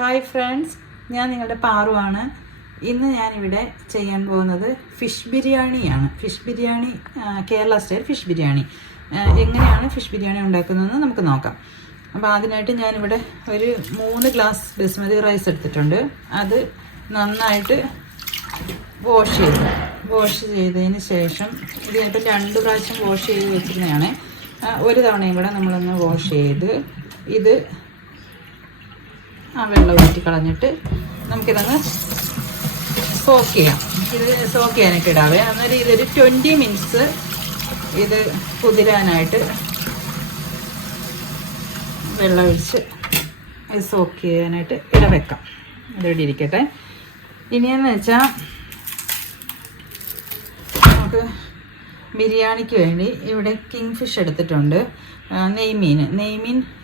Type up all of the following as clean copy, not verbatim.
Hi friends, ഞാൻ നിങ്ങളുടെ പാറുവാണ്. ഇന്ന് ഞാനിവിടെ ചെയ്യാൻ പോകുന്നത് ഫിഷ് ബിരിയാണിയാണ്. Fish biryani, Kerala style fish biryani. എങ്ങനെയാണ് ഫിഷ് ബിരിയാണി ഉണ്ടാക്കുന്നതെന്ന് നമുക്ക് നോക്കാം. അപ്പോൾ അതിനായിട്ട് ഞാനിവിടെ ഒരു 3 ഗ്ലാസ് ബസ്മതി റൈസ് എടുത്തിട്ടുണ്ട്. അത് നന്നായിട്ട് വാഷ് ചെയ്തതിന് ശേഷം ഇത് ഇപ്പോൾ 2 പ്രാവശ്യം വാഷ് ചെയ്ത് വെച്ചിരുന്നതാണ്. ഒരു തവണയും കൂടെ നമ്മളൊന്ന് വാഷ് ചെയ്ത് ഇത് വെള്ളം ഊറ്റി കളഞ്ഞിട്ട് നമുക്കിതൊന്ന് സോക്ക് ചെയ്യാം. ഇത് സോക്ക് ചെയ്യാനായിട്ട് ഇടാവേ. അന്നേരം ഇതൊരു 20 മിനിറ്റ്സ് ഇത് കുതിരാനായിട്ട് വെള്ളം ഒഴിച്ച് ഇത് സോക്ക് ചെയ്യാനായിട്ട് ഇടവെക്കാം. ഇതിവിടെ ഇരിക്കട്ടെ. ഇനിയെന്ന് വെച്ചാൽ നമുക്ക് ബിരിയാണിക്ക് വേണ്ടി ഇവിടെ കിങ് ഫിഷ് എടുത്തിട്ടുണ്ട്. നെയ്മീൻ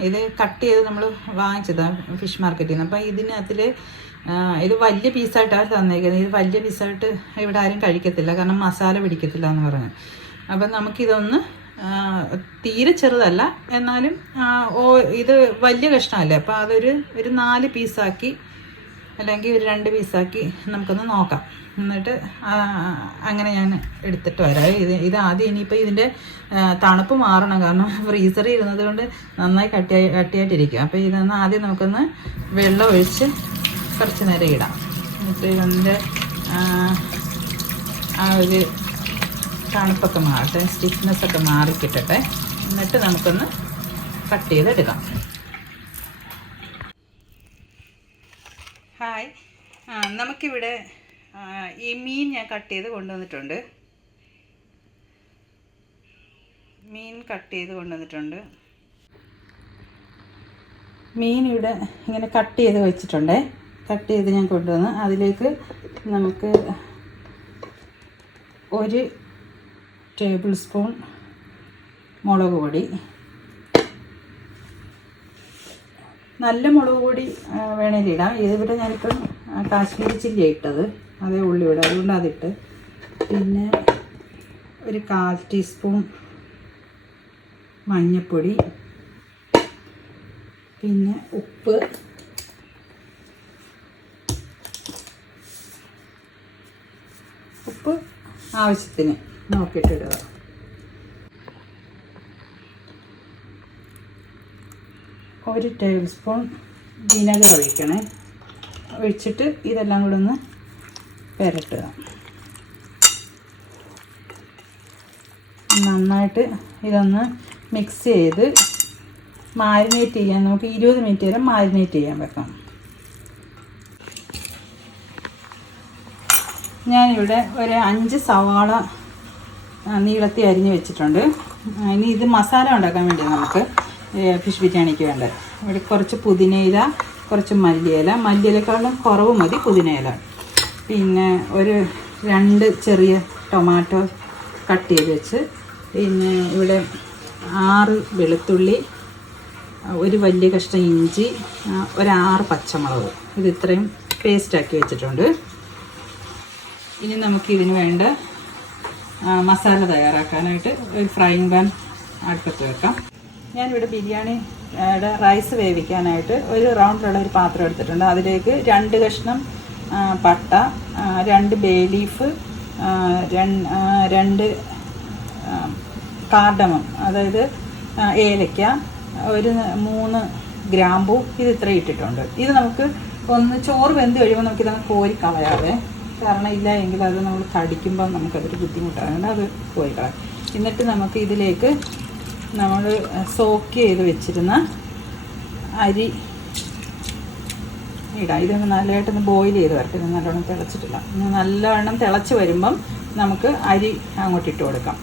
ഇത് കട്ട് ചെയ്ത് നമ്മൾ വാങ്ങിച്ചതാണ് ഫിഷ് മാർക്കറ്റിൽ നിന്ന്. അപ്പം ഇതിനകത്തിൽ ഇത് വലിയ പീസായിട്ടാണ് തന്നേക്കുന്നത്. ഇത് വലിയ പീസായിട്ട് ഇവിടെ ആരും കഴിക്കത്തില്ല, കാരണം മസാല പിടിക്കത്തില്ല എന്ന് പറഞ്ഞു. അപ്പം നമുക്കിതൊന്ന് തീരെ ചെറുതല്ല, എന്നാലും ഇത് വലിയ കഷ്ണമല്ലേ, അപ്പോൾ അതൊരു 4 പീസാക്കി അല്ലെങ്കിൽ ഒരു 2 പീസാക്കി നമുക്കൊന്ന് നോക്കാം. എന്നിട്ട് അങ്ങനെ ഞാൻ എടുത്തിട്ട് വരാം. ഇത് ആദ്യം ഇനിയിപ്പോൾ ഇതിൻ്റെ തണുപ്പ് മാറണം, കാരണം ഫ്രീസറിൽ ഇരുന്നത് കൊണ്ട് നന്നായി കട്ടിയായിട്ടിരിക്കും. അപ്പോൾ ഇതൊന്ന് ആദ്യം നമുക്കൊന്ന് വെള്ളം ഒഴിച്ച് കുറച്ച് നേരം ഇടാം. എന്നിട്ട് ഇതിൻ്റെ ആ ഒരു തണുപ്പൊക്കെ മാറട്ടെ, സ്റ്റിഫ്നെസ്സൊക്കെ മാറിക്കിട്ടട്ടെ. എന്നിട്ട് നമുക്കൊന്ന് കട്ട് ചെയ്തെടുക്കാം. ഹായ്, നമുക്കിവിടെ ഈ മീൻ ഞാൻ കട്ട് ചെയ്ത് കൊണ്ടുവന്നിട്ടുണ്ട്. മീൻ ഇവിടെ ഇങ്ങനെ കട്ട് ചെയ്ത് വെച്ചിട്ടുണ്ടേ. കട്ട് ചെയ്ത് ഞാൻ കൊണ്ടുവന്ന് അതിലേക്ക് നമുക്ക് 1 ടേബിൾ സ്പൂൺ മുളക് പൊടി, നല്ല മുളക് പൊടി വേണേൽ ഇടാം. ഇതിവിടെ ഞാനിപ്പം കാശ്മീരി ചില്ലിയാണ് ഇട്ടത്, അതേ ഉള്ളിവിടെ, അതുകൊണ്ട് അതിട്ട്. പിന്നെ ഒരു 1/4 ടീസ്പൂൺ മഞ്ഞൾപ്പൊടി, പിന്നെ ഉപ്പ്, ആവശ്യത്തിന് നോക്കിയിട്ടിടുക. ഒരു ടേബിൾ സ്പൂൺ വിനെഗർ ഒഴിക്കണേ. ഒഴിച്ചിട്ട് ഇതെല്ലാം കൂടെ ഒന്ന് പുരട്ടുക. നന്നായിട്ട് ഇതൊന്ന് മിക്സ് ചെയ്ത് മാരിനേറ്റ് ചെയ്യാൻ നമുക്ക് 20 മിനിറ്റ് വരെ മാരിനേറ്റ് ചെയ്യാൻ വെക്കാം. ഞാനിവിടെ ഒരു 5 സവാള നീളത്തി അരിഞ്ഞ് വെച്ചിട്ടുണ്ട്. ഇനി ഇത് മസാല ഉണ്ടാക്കാൻ വേണ്ടി നമുക്ക് ഫിഷ് ബിരിയാണിക്ക് വേണ്ടത്. ഇവിടെ കുറച്ച് പുതിനയില, കുറച്ച് മല്ലിയിലക്കാളും കുറവ് മതി പുതിനയില. പിന്നെ ഒരു 2 ചെറിയ ടൊമാറ്റോ കട്ട് ചെയ്ത് വെച്ച്, പിന്നെ ഇവിടെ 6 വെളുത്തുള്ളി, ഒരു വലിയ കഷ്ണം ഇഞ്ചി, ഒരു 6 പച്ചമുളക്, ഇത് ഇത്രയും പേസ്റ്റാക്കി വെച്ചിട്ടുണ്ട്. ഇനി നമുക്കിതിന് വേണ്ട മസാല തയ്യാറാക്കാനായിട്ട് ഒരു ഫ്രൈയിങ് പാൻ അടുപ്പത്ത് വെക്കാം. ഞാനിവിടെ ബിരിയാണിയുടെ റൈസ് വേവിക്കാനായിട്ട് ഒരു റൗണ്ടിലുള്ള ഒരു പാത്രം എടുത്തിട്ടുണ്ട്. അതിലേക്ക് 2 കഷ്ണം പട്ട, 2 ബേ ലീഫ്, 2 കാർഡമം, അതായത് ഏലക്ക, ഒരു 3 ഗ്രാമ്പൂ, ഇത് ഇത്ര ഇട്ടിട്ടുണ്ട്. ഇത് നമുക്ക് ഒന്ന് ചോറ് വെന്ത് കഴിയുമ്പോൾ നമുക്കിതങ്ങ് കോരി കളയാവേ, കാരണം ഇല്ല എങ്കിൽ അത് നമ്മൾ കടിക്കുമ്പോൾ നമുക്കതൊരു ബുദ്ധിമുട്ടാണ്. അത് കോരി കളയാം. എന്നിട്ട് നമുക്ക് ഇതിലേക്ക് നമ്മൾ സോക്ക് ചെയ്ത് വെച്ചിരുന്ന അരി ഇടാം. ഇതൊന്ന് നല്ലതായിട്ടൊന്ന് ബോയിൽ ചെയ്ത് വരട്ടെ. ഇത് നല്ലോണം തിളച്ചിട്ടില്ല. നല്ലവണ്ണം തിളച്ച് വരുമ്പം നമുക്ക് അരി അങ്ങോട്ട് ഇട്ട് കൊടുക്കാം.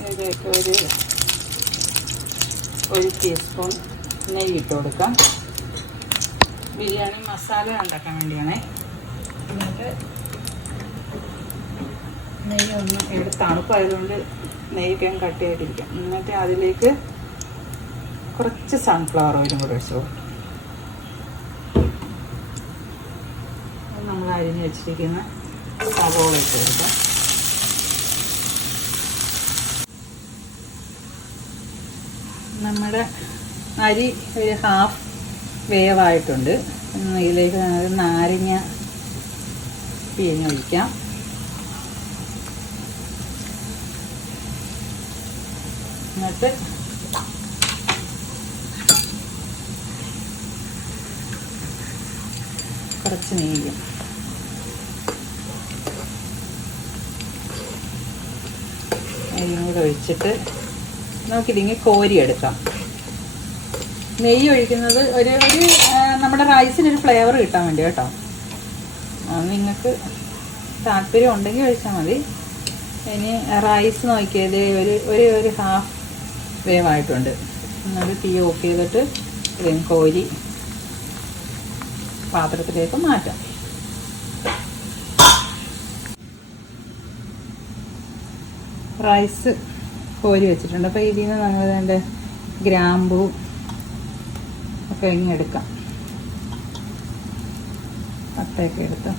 ഇതിലേക്ക് ഒരു ടീസ്പൂൺ നെയ്യ് ഇട്ട് കൊടുക്കാം. ബിരിയാണി മസാല ഉണ്ടാക്കാൻ വേണ്ടിയാണേ. എന്നിട്ട് നെയ്യ് ഒന്ന് എടുത്ത് തണുപ്പായതുകൊണ്ട് നെയ്യൊക്കെ കട്ട് ചെയ്തിരിക്കാം. എന്നിട്ട് അതിലേക്ക് കുറച്ച് സൺഫ്ലവർ ഓയിലും കൂടെ ഒഴിച്ചു. നമ്മൾ അരിഞ്ഞ് വെച്ചിരിക്കുന്ന സവോള ഇട്ട് കൊടുക്കാം. നമ്മുടെ അരി ഒരു 1/2 വേവായിട്ടുണ്ട്. ഇതിലേക്ക് നാരങ്ങ പിഴിഞ്ഞൊഴിക്കാം. എന്നിട്ട് കുറച്ച് നെയ്യും കൂടെ ഒഴിച്ചിട്ട് നമുക്കിതിങ്ങനെ കോരിയെടുക്കാം. നെയ്യ് ഒഴിക്കുന്നത് ഒരു നമ്മുടെ റൈസിനൊരു ഫ്ലേവർ കിട്ടാൻ വേണ്ടി കേട്ടോ. നിങ്ങൾക്ക് താല്പര്യം ഉണ്ടെങ്കിൽ ഒഴിച്ചാൽ മതി. ഇനി റൈസ് നോക്കിയത് ഒരു ഹാഫ് വേവായിട്ടുണ്ട്. എന്നിട്ട് തീ ഓഫ് ചെയ്തിട്ട് ഇതിന് കോരി പാത്രത്തിലേക്ക് മാറ്റാം. റൈസ് കോരി വെച്ചിട്ടുണ്ട്. അപ്പോൾ ഇതിൽ നിന്ന് നമ്മൾ അതിൻ്റെ ഗ്രാമ്പൂ ഒക്കെ ഇങ്ങെടുക്കാം. പട്ടയൊക്കെ എടുത്ത്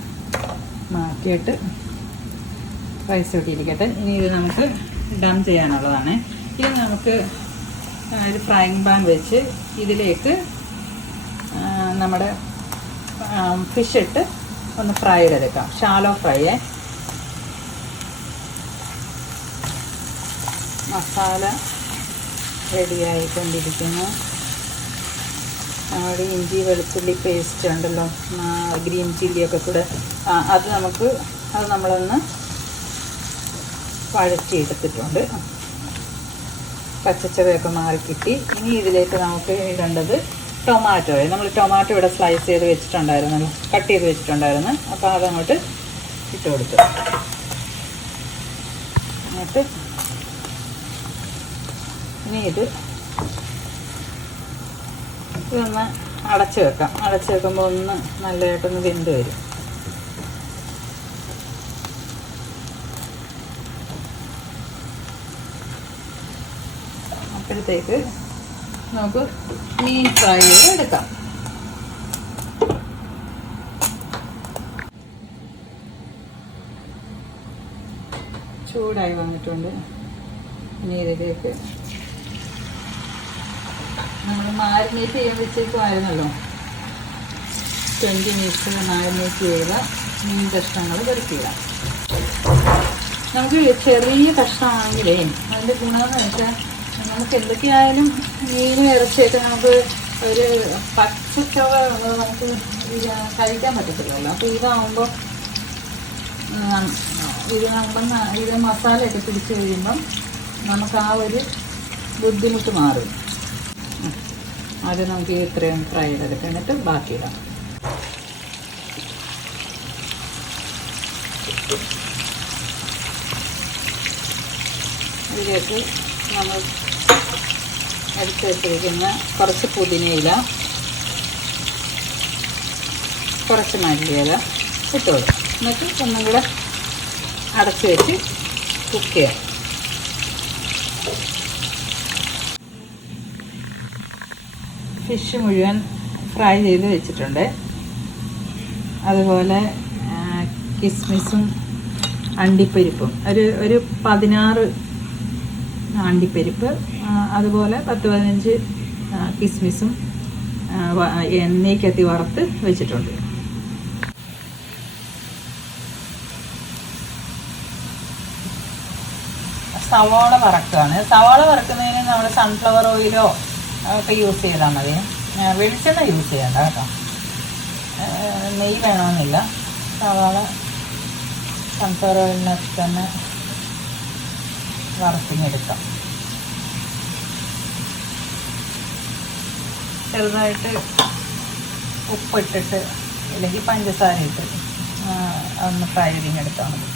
മാറ്റിയിട്ട് റൈസ് ഇട്ടിരിക്കട്ടെ. ഇനി ഇത് നമുക്ക് ഡം ചെയ്യാനുള്ളതാണ്. ഇത് നമുക്ക് ഒരു ഫ്രൈങ് പാൻ വെച്ച് ഇതിലേക്ക് നമ്മുടെ ഫിഷ് ഇട്ട് ഒന്ന് ഫ്രൈ ചെയ്തെടുക്കാം. Shallow fry. മസാല റെഡിയായിക്കൊണ്ടിരിക്കുന്നു. നമ്മുടെ ഇഞ്ചി വെളുത്തുള്ളി പേസ്റ്റ് ഉണ്ടല്ലോ, ഗ്രീൻ ചില്ലിയൊക്കെ കൂടെ, അത് നമ്മളൊന്ന് വഴറ്റിയെടുത്തിട്ടുണ്ട്. പച്ചച്ചവയൊക്കെ മാറിക്കിട്ടി. ഇനി ഇതിലേക്ക് നമുക്ക് ഇടേണ്ടത് ടൊമാറ്റോ. നമ്മൾ ടൊമാറ്റോ ഇവിടെ സ്ലൈസ് ചെയ്ത് വെച്ചിട്ടുണ്ടായിരുന്നല്ലോ, കട്ട് ചെയ്ത് വെച്ചിട്ടുണ്ടായിരുന്നു. അപ്പോൾ അതങ്ങോട്ട് ഇട്ട് കൊടുത്തു. എന്നിട്ട് ഇനി ഇതൊന്ന് അടച്ച് വെക്കാം. അടച്ച് വെക്കുമ്പോൾ ഒന്ന് നല്ലതായിട്ടൊന്ന് വെന്ത് വരും. അപ്പോഴത്തേക്ക് നമുക്ക് മീൻ ഫ്രൈ ചെയ്ത് എടുക്കാം. ചൂടായി വന്നിട്ടുണ്ട്. ഇനി ഇതിലേക്ക് നമ്മൾ മാരിനേറ്റ് ചെയ്യാൻ വെച്ചേക്കുമായിരുന്നല്ലോ, 20 മിനിറ്റ്സ് മാരിനേറ്റ് ചെയ്ത മീൻ കഷ്ണങ്ങൾ പെറുക്കിയിടാം. നമുക്ക് ചെറിയ കഷ്ണമാണെങ്കിലേ അതിൻ്റെ ഗുണമെന്ന് വെച്ചാൽ നമുക്ക് എന്തൊക്കെയായാലും മീനും ഇറച്ചിയൊക്കെ നമുക്ക് ഒരു പച്ചച്ചവ നമുക്ക് കഴിക്കാൻ പറ്റത്തില്ലല്ലോ. അപ്പോൾ ഇതാകുമ്പോൾ ഇത് മസാലയൊക്കെ പിടിച്ച് കഴിയുമ്പം നമുക്ക് ആ ഒരു ബുദ്ധിമുട്ട് മാറും. അത് നമുക്ക് ഇത്രയും ഫ്രൈ ചെയ്തെടുക്കാം. എന്നിട്ട് ബാക്കിയിടാം. ഇതിലേക്ക് നമ്മൾ എടുത്ത് വെച്ചിരിക്കുന്ന കുറച്ച് പുതിനയില, കുറച്ച് മല്ലിയില ഇട്ട് കൊടുക്കും. എന്നിട്ട് ഒന്നും കൂടെ അടച്ച് വെച്ച് കുക്ക് ചെയ്യാം. ഫിഷ് മുഴുവൻ ഫ്രൈ ചെയ്ത് വെച്ചിട്ടുണ്ട്. അതുപോലെ കിസ്മിസും അണ്ടിപ്പരിപ്പും ഒരു 16 അണ്ടിപ്പരിപ്പ്, അതുപോലെ 10-15 കിസ്മിസും എണ്ണയ്ക്കത്തി വറുത്ത് വെച്ചിട്ടുണ്ട്. സവാള വറക്കുകയാണ്. സവാള വറക്കുന്നതിന് നമ്മൾ സൺഫ്ലവർ ഓയിലോ ഒക്കെ യൂസ് ചെയ്താൽ മതി. വെളിച്ചെണ്ണ യൂസ് ചെയ്യണ്ട കേട്ടോ. നെയ്യ് വേണമെന്നില്ല. സവാള സൺഫ്ലവർ ഓയിലിനകത്ത് തന്നെ വറുത്തിങ്ങെടുക്കാം. ചെറുതായിട്ട് ഉപ്പിട്ടിട്ട് അല്ലെങ്കിൽ പഞ്ചസാര ഇട്ട് ഒന്ന് ഫ്രൈ ചെയ്തിങ്ങെടുത്താൽ മതി.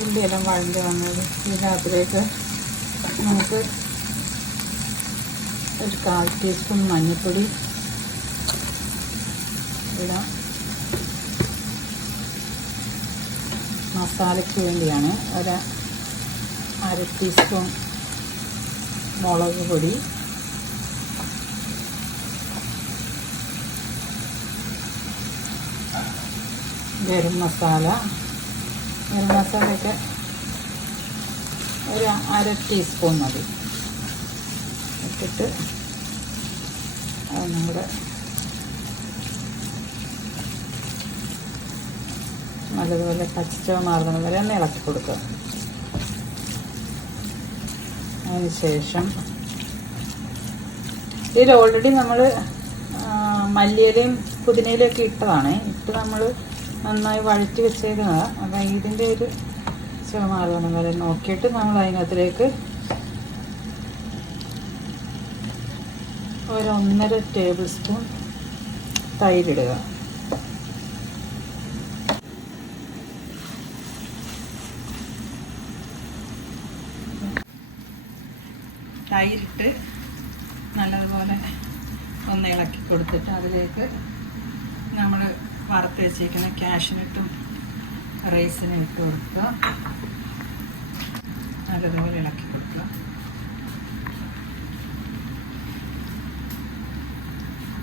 ഉള്ളിയെല്ലാം വഴണ്ട് വന്നത് ഇതിനകത്തിലേക്ക് നമുക്ക് ഒരു 1/4 ടീസ്പൂൺ മഞ്ഞൾപ്പൊടി ഇടാം. മസാലയ്ക്ക് വേണ്ടിയാണ്. 1/2 ടീസ്പൂൺ മുളക് പൊടി, ഗരം മസാലയൊക്കെ ഒരു 1/2 ടീസ്പൂൺ മതി. ഇട്ടിട്ട് അതൊന്നും കൂടെ നല്ലതുപോലെ പച്ചച്ചവ മാറുന്നത് വരെ ഒന്ന് ഇളക്കി കൊടുക്കുക. അതിന് ശേഷം ഇതിൽ ഓൾറെഡി നമ്മൾ മല്ലിയിലയും പുതിനയിലൊക്കെ ഇട്ടതാണ്. ഇട്ട് നമ്മൾ നന്നായി വഴറ്റി വെച്ചേക്കുന്നതാണ്. അപ്പം ഇതിൻ്റെ ഒരു ചുവ മാറുന്നത് വരെ നോക്കിയിട്ട് നമ്മൾ അതിനകത്തിലേക്ക് ഒരു 1.5 ടേബിൾ സ്പൂൺ തൈരിടുക. തൈരിട്ട് നല്ലതുപോലെ ഒന്ന് ഇളക്കി കൊടുത്തിട്ട് അതിലേക്ക് നമ്മൾ വറുത്ത് വെച്ചിരിക്കുന്ന കാഷ്യൂനട്ടും റൈസിനും ഇട്ട് കൊടുക്കുക. നല്ലതുപോലെ ഇളക്കി കൊടുക്കുക.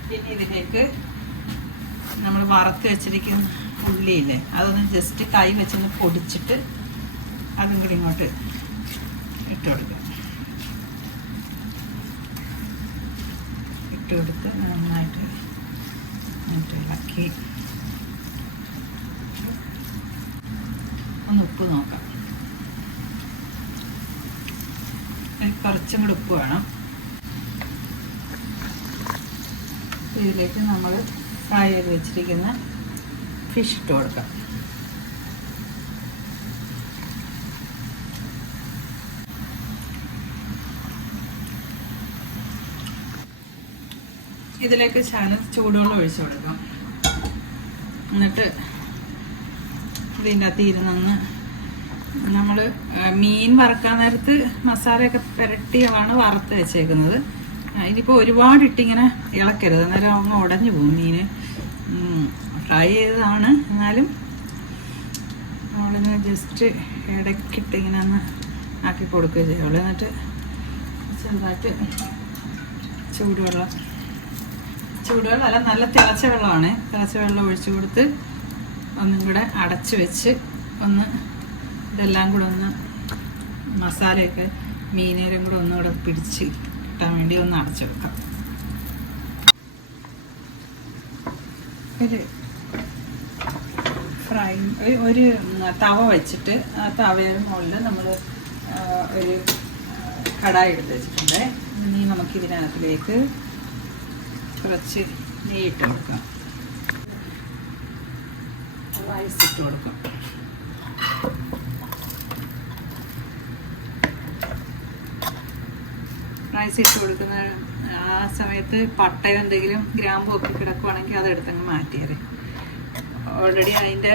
പിന്നെ ഇതിലേക്ക് നമ്മൾ വറുത്ത് വെച്ചിരിക്കുന്ന ഉള്ളിയില്ലേ, അതൊന്ന് ജസ്റ്റ് കൈ വെച്ചൊന്ന് പൊടിച്ചിട്ട് അതും കൂടി ഇങ്ങോട്ട് ഇട്ട് കൊടുക്കുക. ഇട്ട് കൊടുത്ത് നന്നായിട്ട് ഇളക്കി ഒന്ന് ഉപ്പ് നോക്കാം. കുറച്ചും കൂടെ ഉപ്പ് വേണം. ഇതിലേക്ക് നമ്മൾ ഫ്രൈ ചെയ്ത് വെച്ചിരിക്കുന്ന ഫിഷ് ഇട്ട് കൊടുക്കാം. ഇതിലേക്ക് ചൂടുവെള്ളം ഒഴിച്ചു കൊടുക്കാം. എന്നിട്ട് ഇതിൻ്റെ അകത്ത് ഇരുന്നൊന്ന് നമ്മൾ മീൻ വറക്കാൻ നേരത്ത് മസാലയൊക്കെ പുരട്ടിയാണ് വറുത്ത് വെച്ചേക്കുന്നത്. ഇനിയിപ്പോൾ ഒരുപാട് ഇട്ടിങ്ങനെ ഇളക്കരുത്, അന്നേരം അങ്ങ് ഉടഞ്ഞു പോകും മീൻ. ഫ്രൈ ചെയ്തതാണ്, എന്നാലും നമ്മളിങ്ങനെ ജസ്റ്റ് ഇടയ്ക്കിട്ട് ഇങ്ങനെ ഒന്ന് ആക്കി കൊടുക്കുക ചെയ്യുള്ളൂ. എന്നിട്ട് ചെറുതായിട്ട് ചൂടുവെള്ളം അല്ല, നല്ല തിളച്ച വെള്ളമാണ്. തിളച്ച വെള്ളം ഒഴിച്ചു കൊടുത്ത് ഒന്നും കൂടെ അടച്ചു വെച്ച് ഒന്ന് ഇതെല്ലാം കൂടെ ഒന്ന് മസാലയൊക്കെ മീനേരും കൂടെ ഒന്നുകൂടെ പിടിച്ച് കിട്ടാൻ വേണ്ടി ഒന്ന് അടച്ചു വെക്കാം. ഒരു തവ വെച്ചിട്ട് ആ തവയുടെ മുകളിൽ നമ്മൾ ഒരു കടായി എടുത്ത് വെച്ചിട്ടുണ്ട്. ഇനി നമുക്കിതിനകത്തിലേക്ക് കുറച്ച് നെയ്യ് ഇട്ട് കൊടുക്കാം. റൈസ് ഇട്ട് കൊടുക്കാം. റൈസ് ഇട്ട് കൊടുക്കുന്ന ആ സമയത്ത് പട്ടയോ എന്തെങ്കിലും ഗ്രാമ്പോ ഒക്കെ കിടക്കുവാണെങ്കിൽ അതെടുത്തങ്ങ് മാറ്റിയാൽ ഓൾറെഡി അതിൻ്റെ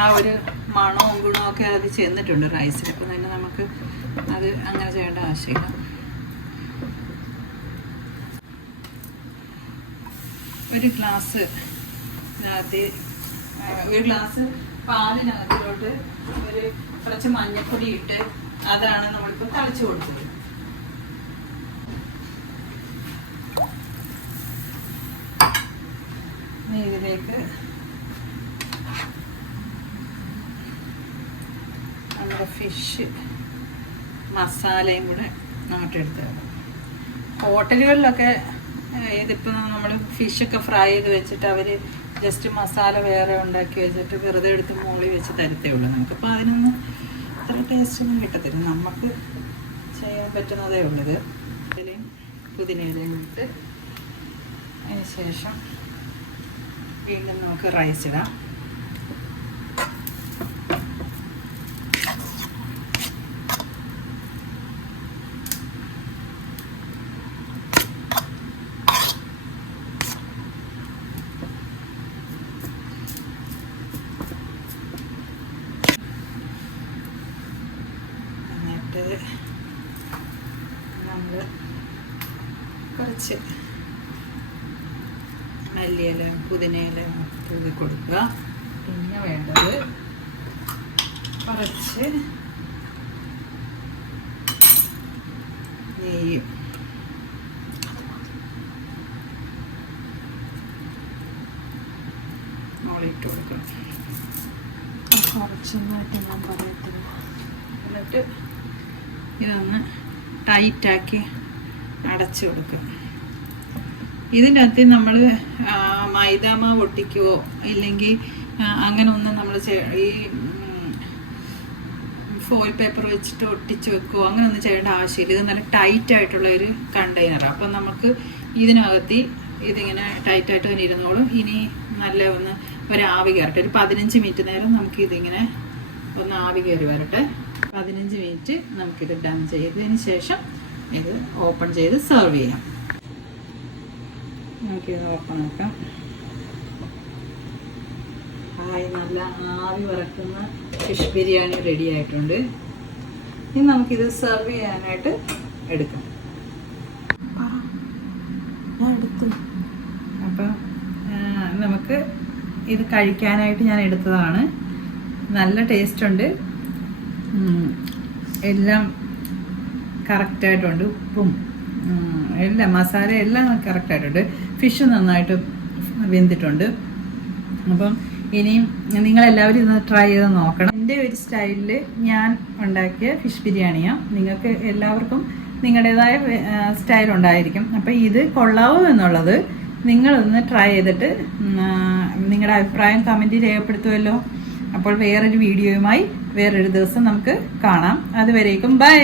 ആ ഒരു മണവും ഗുണവും ഒക്കെ അത് ചെന്നിട്ടുണ്ട് റൈസിൽ. അപ്പം തന്നെ നമുക്ക് അത് അങ്ങനെ ചെയ്യേണ്ട ആവശ്യമില്ല. ഒരു ഗ്ലാസ് പാലിനകത്തിലോട്ട് കുറച്ച് മഞ്ഞൾപ്പൊടി ഇട്ട് അതാണ് നമ്മളിപ്പോൾ തളിച്ചു കൊടുത്തത്. ഇതിലേക്ക് നമ്മുടെ ഫിഷ് മസാലയും കൂടെ അങ്ങോട്ടെടുത്ത് ഹോട്ടലുകളിലൊക്കെ ഇതിപ്പോൾ നമ്മൾ ഫിഷൊക്കെ ഫ്രൈ ചെയ്ത് വെച്ചിട്ട് അവർ ജസ്റ്റ് മസാല വേറെ ഉണ്ടാക്കി വെച്ചിട്ട് വെറുതെ എടുത്ത് മുകളിൽ വെച്ച് തരത്തേ ഉള്ളൂ. നമുക്കിപ്പോൾ അതിനൊന്നും അത്ര ടേസ്റ്റൊന്നും കിട്ടത്തില്ല. നമുക്ക് ചെയ്യാൻ പറ്റുന്നതേ ഉള്ളത്. ഇതിലേയും പുതിനയിലയും ഇട്ട് അതിന് ശേഷം വീണ്ടും നമുക്ക് റൈസ് ഇടാം. നമ്മൾ കുറച്ച് മല്ലിയില പുതിനയില തൂക്കി കൊടുക്കുക. പിന്നെ വേണ്ടത് കുറച്ച് നെയ്യും മുകളിട്ട് കൊടുക്കണം. കുറച്ചൊന്നായിട്ട് ഞാൻ പറയത്തില്ല. എന്നിട്ട് ഇതൊന്ന് ടൈറ്റാക്കി അടച്ചു കൊടുക്കുക. ഇതിൻ്റെ അകത്ത് നമ്മൾ മൈദാമാവ് ഒട്ടിക്കുവോ ഇല്ലെങ്കിൽ അങ്ങനെ ഒന്നും നമ്മൾ ഈ ഫോയിൽ പേപ്പർ വെച്ചിട്ട് ഒട്ടിച്ച് വെക്കുവോ അങ്ങനെ ഒന്നും ചെയ്യേണ്ട ആവശ്യമില്ല. ഇത് നല്ല ടൈറ്റ് ആയിട്ടുള്ള ഒരു കണ്ടെയ്നറാണ്. അപ്പം നമുക്ക് ഇതിനകത്ത് ഇതിങ്ങനെ ടൈറ്റായിട്ട് തന്നെ ഇരുന്നോളും. ഇനി നല്ല ഒന്ന് ആവി കയറട്ടെ. ഒരു 15 മിനിറ്റ് നേരം നമുക്കിതിങ്ങനെ ഒന്ന് ആവി കയറി വരട്ടെ. 15 മിനിറ്റ് നമുക്കിത് ഡൺ ചെയ്തതിന് ശേഷം ഇത് ഓപ്പൺ ചെയ്ത് സെർവ് ചെയ്യാം. നമുക്കിത് ഓപ്പൺ ആക്കാം. നല്ല ആവി വറക്കുന്ന ഫിഷ് ബിരിയാണി റെഡി ആയിട്ടുണ്ട്. ഇനി നമുക്കിത് സെർവ് ചെയ്യാനായിട്ട് എടുക്കാം. അപ്പം നമുക്ക് ഇത് കഴിക്കാനായിട്ട് ഞാൻ എടുത്തതാണ്. നല്ല ടേസ്റ്റ് ഉണ്ട്. എല്ലാം കറക്റ്റായിട്ടുണ്ട്. ഉപ്പും എല്ലാം മസാല എല്ലാം കറക്റ്റായിട്ടുണ്ട്. ഫിഷ് നന്നായിട്ട് വെന്തിട്ടുണ്ട്. അപ്പം ഇനിയും നിങ്ങളെല്ലാവരും ഇതൊന്ന് ട്രൈ ചെയ്ത് നോക്കണം. എൻ്റെ ഒരു സ്റ്റൈലിൽ ഞാൻ ഉണ്ടാക്കിയ ഫിഷ് ബിരിയാണിയാണ്. നിങ്ങൾക്ക് എല്ലാവർക്കും നിങ്ങളുടേതായ സ്റ്റൈൽ ഉണ്ടായിരിക്കും. അപ്പം ഇത് കൊള്ളാവോ എന്നുള്ളത് നിങ്ങളൊന്ന് ട്രൈ ചെയ്തിട്ട് നിങ്ങളുടെ അഭിപ്രായം കമൻറ്റ് രേഖപ്പെടുത്തുമല്ലോ. അപ്പോൾ വേറൊരു വീഡിയോയുമായി വേറൊരു ദിവസം നമുക്ക് കാണാം. അതുവരേക്കും ബൈ.